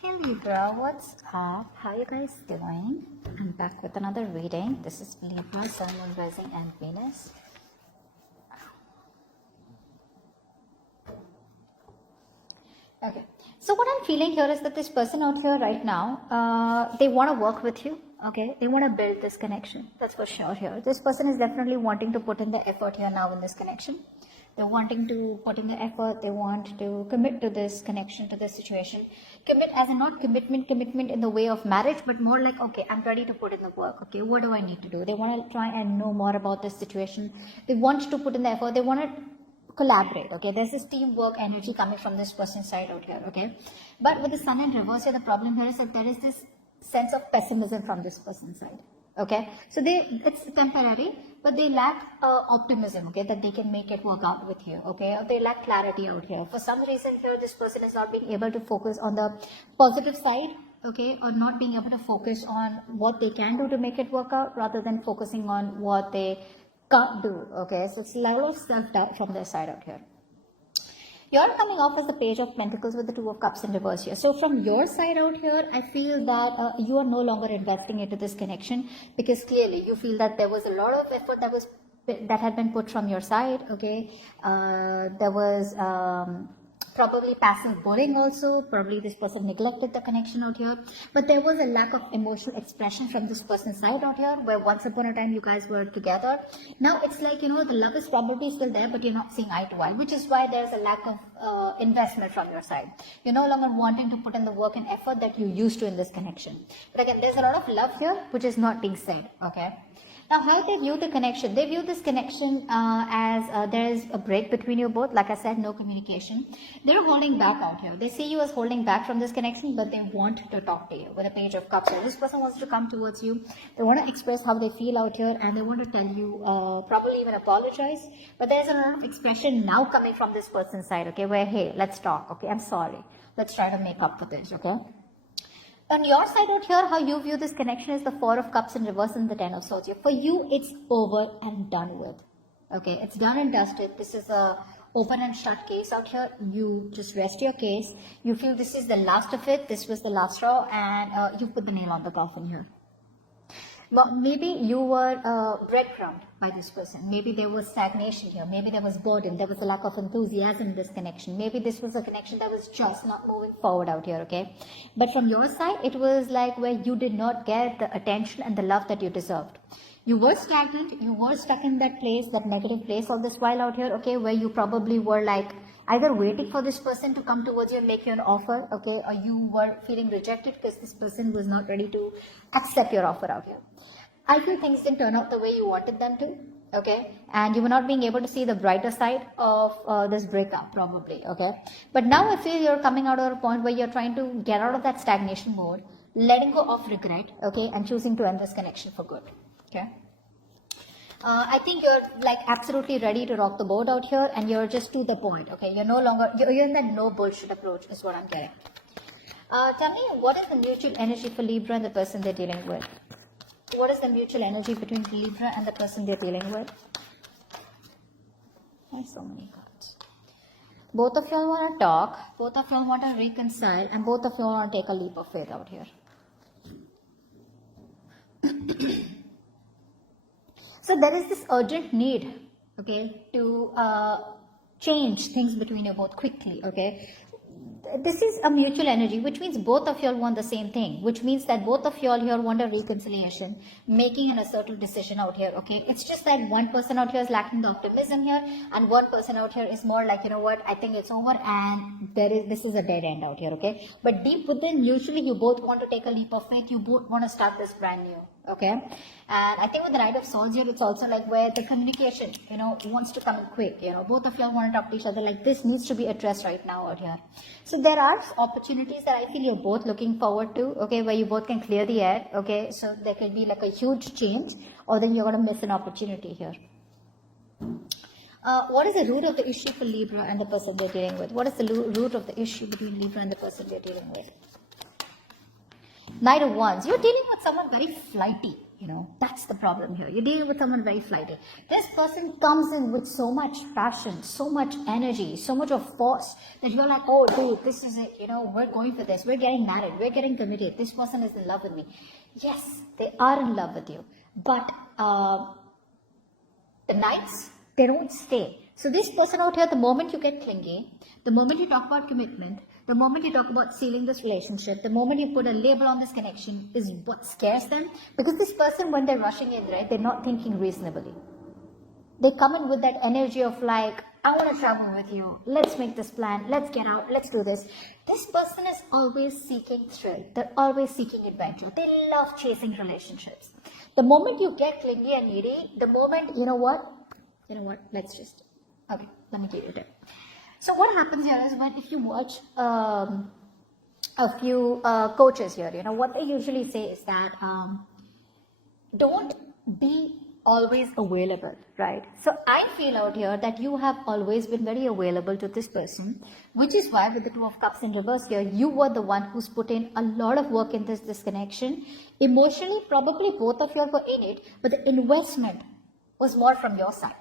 Hey Libra, what's up? How you guys doing? I'm back with another reading. This is Libra, Sun, Moon, Rising, and Venus. Okay, so what I'm feeling here is that this person out here right now, they want to work with you. Okay, they want to build this connection. That's for sure here. This person is definitely wanting to put in the effort here now in this connection. They're wanting to put in the effort. They want to commit to this connection, to this situation. Commit as in not commitment in the way of marriage, but more like, okay, I'm ready to put in the work. Okay, what do I need to do? They want to try and know more about this situation. They want to put in the effort. They want to collaborate. Okay, there's this teamwork energy coming from this person's side out here. Okay, but with the sun in reverse here, the problem here is that there is this sense of pessimism from this person's side. Okay, so it's temporary, but they lack optimism. Okay, that they can make it work out with you. Okay, or they lack clarity out here. For some reason here, this person is not being able to focus on the positive side. Okay, or not being able to focus on what they can do to make it work out, rather than focusing on what they can't do. Okay, so it's a level of self-doubt from their side out here. You're coming off as the Page of Pentacles with the Two of Cups in reverse here. So from your side out here, I feel that you are no longer investing into this connection, because clearly you feel that there was a lot of effort that had been put from your side. Okay, there was probably passive bullying also. Probably this person neglected the connection out here, but there was a lack of emotional expression from this person's side out here, where once upon a time you guys were together. Now it's like, the love is probably still there, but you're not seeing eye to eye, which is why there's a lack of investment from your side. You're no longer wanting to put in the work and effort that you used to in this connection. But again, there's a lot of love here which is not being said. Okay, now how they view the connection, they view this connection as there is a break between you both. Like I said, no communication. They're holding back out here. They see you as holding back from this connection, but they want to talk to you with a Page of Cups. So this person wants to come towards you. They want to express how they feel out here, and they want to tell you, probably even apologize. But there's a lot of expression now coming from this person's side, okay, where, hey, let's talk, okay, I'm sorry. Let's try to make up for this, okay? On your side out here, how you view this connection is the Four of Cups in reverse and the Ten of Swords here. For you, it's over and done with. Okay, it's done and dusted. This is a open and shut case out here. You just rest your case. You feel this is the last of it. This was the last straw, and you put the nail on the coffin here. Well, maybe you were breadcrumbed by this person. Maybe there was stagnation here. Maybe there was boredom. There was a lack of enthusiasm in this connection. Maybe this was a connection that was just not moving forward out here, okay? But from your side, it was like where you did not get the attention and the love that you deserved. You were stagnant. You were stuck in that place, that negative place all this while out here, okay, where you probably were like either waiting for this person to come towards you and make you an offer, okay, or you were feeling rejected because this person was not ready to accept your offer out here. I feel things didn't turn out the way you wanted them to, okay, and you were not being able to see the brighter side of this breakup probably, okay. But now I feel you're coming out of a point where you're trying to get out of that stagnation mode, letting go of regret, okay, and choosing to end this connection for good, okay. I think you're like absolutely ready to rock the boat out here, and you're just to the point, okay. You're no longer, you're in that no bullshit approach is what I'm getting. Tell me, what is the mutual energy for Libra and the person they're dealing with? What is the mutual energy between Libra and the person they're dealing with? There's so many cards. Both of y'all want to talk, both of y'all want to reconcile, and both of y'all want to take a leap of faith out here. So there is this urgent need, okay, to change things between you both quickly, okay. This is a mutual energy, which means both of y'all want the same thing, which means that both of y'all here want a reconciliation, making an assertive decision out here, okay. It's just that one person out here is lacking the optimism here, and one person out here is more like, you know what, I think it's over, and this is a dead end out here, okay. But deep within, usually you both want to take a leap of faith, you both want to start this brand new, okay. And I think with the Knight of Swords here, it's also like where the communication, wants to come in quick, both of y'all want to talk to each other, like this needs to be addressed right now out here. So there are opportunities that I feel you're both looking forward to, okay, where you both can clear the air, okay. So there could be like a huge change, or then you're going to miss an opportunity here. What is the root of the issue for Libra and the person they're dealing with? What is the root of the issue between Libra and the person they're dealing with? Knight of Wands. You're dealing with someone very flighty, That's the problem here. You're dealing with someone very flighty. This person comes in with so much passion, so much energy, so much of force that you're like, oh dude, this is it, we're going for this, we're getting married, we're getting committed, this person is in love with me. Yes, they are in love with you, but the nights, they don't stay. So this person out here, the moment you get clingy, the moment you talk about commitment, the moment you talk about sealing this relationship, the moment you put a label on this connection is what scares them. Because this person, when they're rushing in, right, they're not thinking reasonably. They come in with that energy of like, I want to travel with you. Let's make this plan. Let's get out. Let's do this. This person is always seeking thrill. They're always seeking adventure. They love chasing relationships. The moment you get clingy and needy, the moment, you know what, let's just, okay, let me give you a tip. So what happens here is if you watch a few coaches here, what they usually say is that don't be always available, right? So I feel out here that you have always been very available to this person, which is why with the Two of Cups in reverse here, you were the one who's put in a lot of work in this connection. Emotionally, probably both of you were in it, but the investment was more from your side,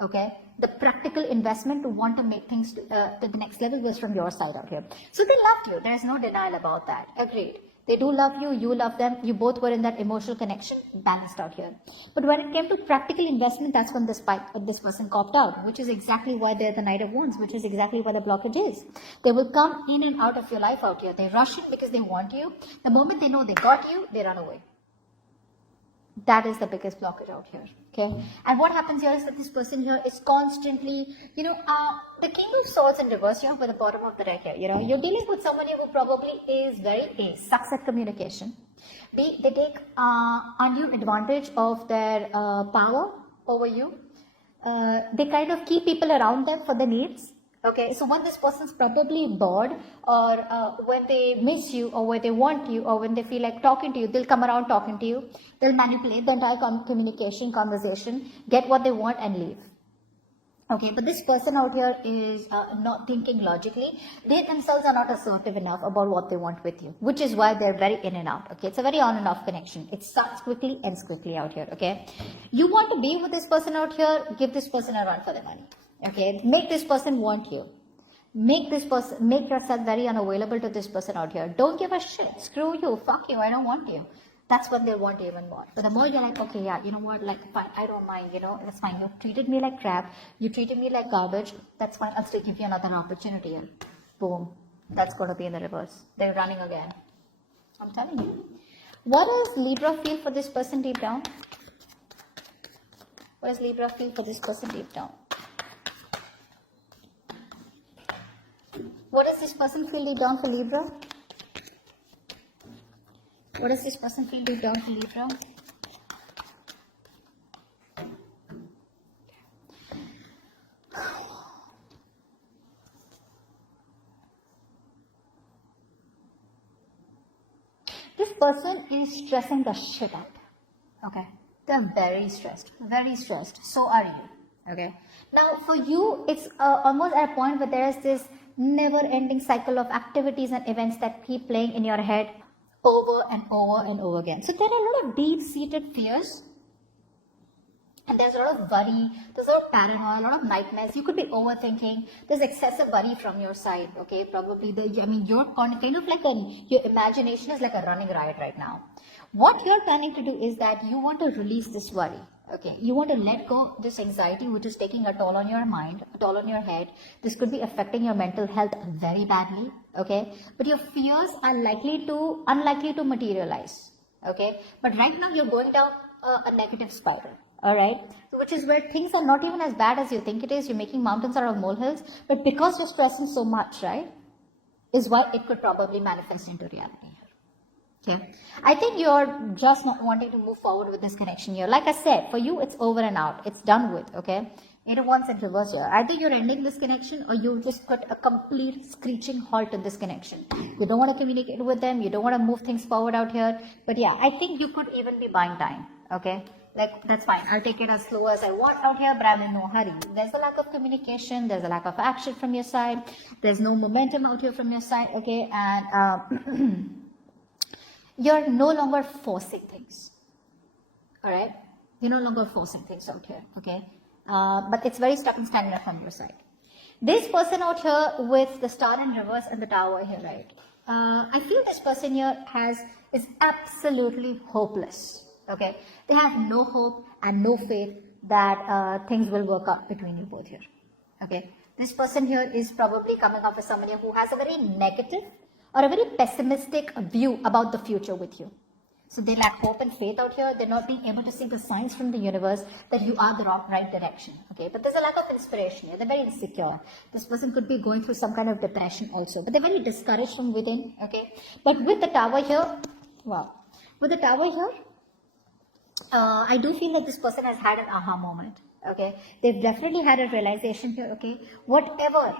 okay? The practical investment to want to make things to the next level was from your side out here. So they loved you. There's no denial about that. Agreed. They do love you. You love them. You both were in that emotional connection, balanced out here. But when it came to practical investment, that's when this person copped out, which is exactly why they're the Knight of Wands, which is exactly why the blockage is. They will come in and out of your life out here. They rush in because they want you. The moment they know they got you, they run away. That is the biggest blockage out here, okay? And what happens here is that this person here is constantly, the King of Swords in reverse here by the bottom of the deck here, you're dealing with someone who probably is sucks at communication. They take undue advantage of their power over you. They kind of keep people around them for their needs. Okay, so when this person's probably bored or when they miss you or when they want you or when they feel like talking to you, they'll come around talking to you. They'll manipulate the entire communication, conversation, get what they want and leave. Okay, but this person out here is not thinking logically. They themselves are not assertive enough about what they want with you, which is why they're very in and out. Okay, it's a very on and off connection. It starts quickly, ends quickly out here. Okay, you want to be with this person out here, give this person a run for their money. Okay, make this person want you. Make yourself very unavailable to this person out here. Don't give a shit. Screw you. Fuck you. I don't want you. That's when they want you even more. But the more you're like, okay, yeah, you know what, like, fine, I don't mind, it's fine. You treated me like crap. You treated me like garbage. That's fine. I'll still give you another opportunity. And boom. That's going to be in the reverse. They're running again. I'm telling you. What does Libra feel for this person deep down? What does Libra feel for this person deep down? What does this person feel deep down for Libra? What does this person feel deep down for Libra? This person is stressing the shit out. Okay. They're very stressed. Very stressed. So are you. Okay. Now for you, it's almost at a point where there is this never-ending cycle of activities and events that keep playing in your head over and over and over again. So there are a lot of deep-seated fears, and there's a lot of worry, there's a lot of paranoia, a lot of nightmares. You could be overthinking. There's excessive worry from your side. Okay, probably you're kind of like your imagination is like a running riot right now. What you're planning to do is that you want to release this worry. Okay, you want to let go of this anxiety which is taking a toll on your mind, a toll on your head. This could be affecting your mental health very badly. Okay, but your fears are unlikely to materialize. Okay, but right now you're going down a negative spiral. All right, so which is where things are not even as bad as you think it is. You're making mountains out of molehills, but because you're stressing so much, right, is why it could probably manifest into reality. Okay. I think you're just not wanting to move forward with this connection here. Like I said, for you, it's over and out. It's done with, okay? 8 of Wands in reverse here. Either you're ending this connection or you just put a complete screeching halt to this connection. You don't want to communicate with them. You don't want to move things forward out here. But yeah, I think you could even be buying time, okay? Like, that's fine. I'll take it as slow as I want out here, but I'm in no hurry. There's a lack of communication. There's a lack of action from your side. There's no momentum out here from your side, okay? And you're no longer forcing things. all right? You're no longer forcing things out here, okay? But it's very stuck and standing up on your side. This person out here with the star in reverse and the tower here, right? I feel this person here is absolutely hopeless, okay? They have no hope and no faith that things will work out between you both here, okay? This person here is probably coming up with someone here who has a very negative or a very pessimistic view about the future with you. So they lack hope and faith out here. They're not being able to see the signs from the universe that you are the right direction. Okay, but there's a lack of inspiration here. They're very insecure. This person could be going through some kind of depression also, but they're very discouraged from within. Okay, but with the tower here, wow, with the tower here, I do feel that this person has had an aha moment. Okay, they've definitely had a realization here. Okay, whatever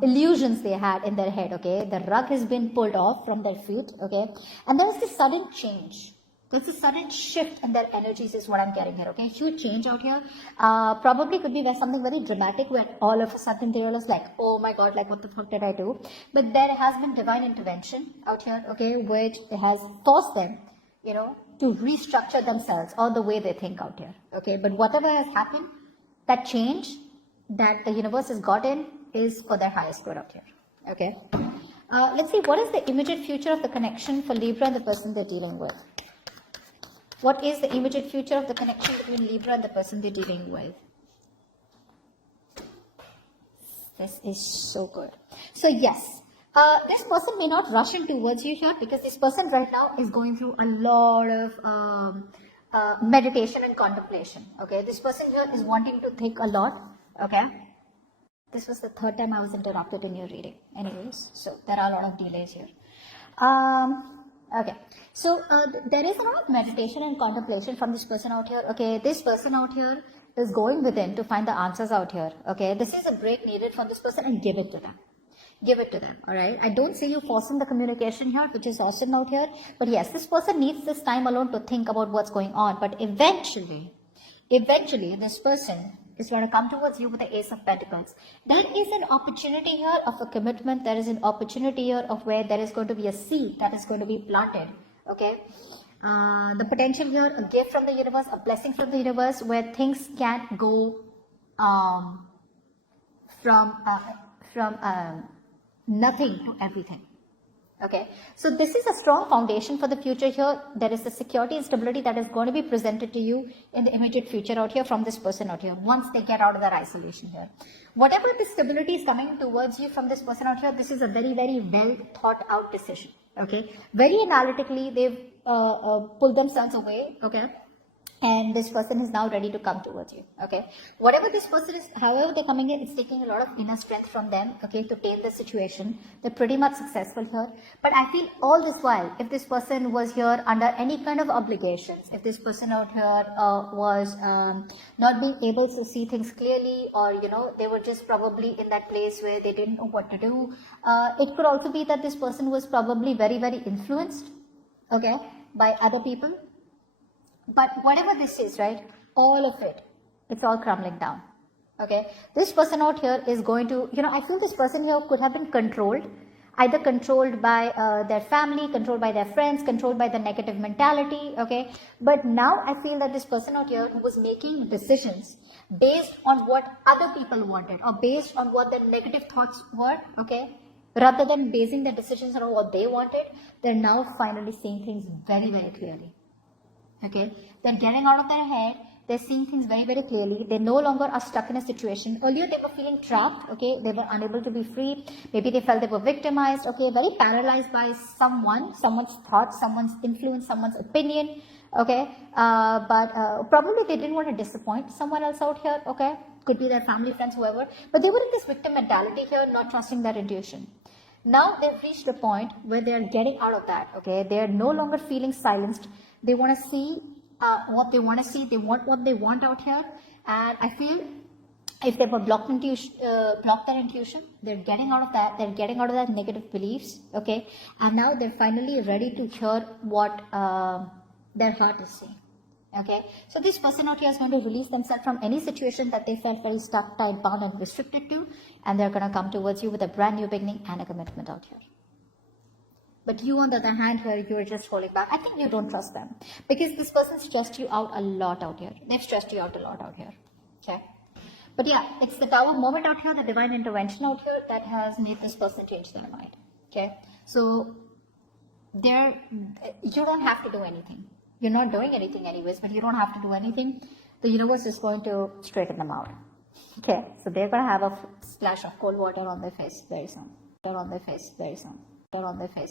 illusions they had in their head, okay, the rug has been pulled off from their feet. Okay, and there is this sudden change. There's a sudden shift in their energies is what I'm getting here. Okay, huge change out here. Probably could be where something very dramatic where all of a sudden they realize like, oh my god, like what the fuck did I do? But there has been divine intervention out here. Okay, which has forced them, you know, to restructure themselves or the way they think out here. Okay, but whatever has happened, that change that the universe has got in is for their highest good out here. Okay, let's see, what is the immediate future of the connection for Libra and the person they're dealing with? What is the immediate future of the connection between Libra and the person they're dealing with? This is so good. So yes, this person may not rush in towards you here because this person right now is going through a lot of meditation and contemplation. Okay, this person here is wanting to think a lot. Okay, this was the third time I was interrupted in your reading. Anyways, so there are a lot of delays here. Okay, so there is a lot of meditation and contemplation from this person out here. Okay, this person out here is going within to find the answers out here. Okay, this is a break needed from this person and give it to them. Give it to them, all right? I don't see you forcing the communication here, which is awesome out here. But yes, this person needs this time alone to think about what's going on. But eventually, this person is going to come towards you with the Ace of Pentacles. There is an opportunity here of a commitment. There is an opportunity here of where there is going to be a seed that is going to be planted, okay? The potential here, a gift from the universe, a blessing from the universe, where things can go from nothing to everything. Okay, so this is a strong foundation for the future here. There is the security and stability that is going to be presented to you in the immediate future out here from this person out here once they get out of their isolation here. Whatever the stability is coming towards you from this person out here, this is a very, very well thought out decision. Okay, very analytically they've pulled themselves away. Okay, and this person is now ready to come towards you. Okay, whatever this person is, however they're coming in, it's taking a lot of inner strength from them, okay, to tame the situation. They're pretty much successful here, but I feel all this while, if this person was here under any kind of obligations, if this person out here was not being able to see things clearly, or you know, they were just probably in that place where they didn't know what to do, it could also be that this person was probably very, very influenced, okay, by other people. But whatever this is, right, all of it, it's all crumbling down. Okay, this person out here is going to, you know, I feel this person here could have been controlled, either controlled by their family, controlled by their friends, controlled by the negative mentality. Okay, but now I feel that this person out here who was making decisions based on what other people wanted or based on what their negative thoughts were, okay, rather than basing their decisions on what they wanted, they're now finally seeing things very, very clearly. Okay, they're getting out of their head, they're seeing things very, very clearly. They no longer are stuck in a situation. Earlier they were feeling trapped, okay, they were unable to be free. Maybe they felt they were victimized, okay, very paralyzed by someone's thoughts, someone's influence, someone's opinion, okay, but probably they didn't want to disappoint someone else out here, okay, could be their family, friends, whoever, but they were in this victim mentality here, not trusting their intuition. Now they've reached a point where they're getting out of that, okay, they're no longer feeling silenced. They want to see what they want to see. They want what they want out here. And I feel if they were blocked their intuition, they're getting out of that. They're getting out of that negative beliefs. Okay. And now they're finally ready to hear what their heart is saying. Okay. So this person out here is going to release themselves from any situation that they felt very stuck, tied, bound, and restricted to. And they're going to come towards you with a brand new beginning and a commitment out here. But you, on the other hand, here, you're just holding back. I think you don't trust them because this person stressed you out a lot out here. They've stressed you out a lot out here. Okay. But yeah, it's the Tower moment out here, the divine intervention out here that has made this person change their mind. Okay. So you don't have to do anything. You're not doing anything anyways, but you don't have to do anything. The universe is going to straighten them out. Okay. So they're going to have a splash of cold water on their face very soon. On their face very soon. On their face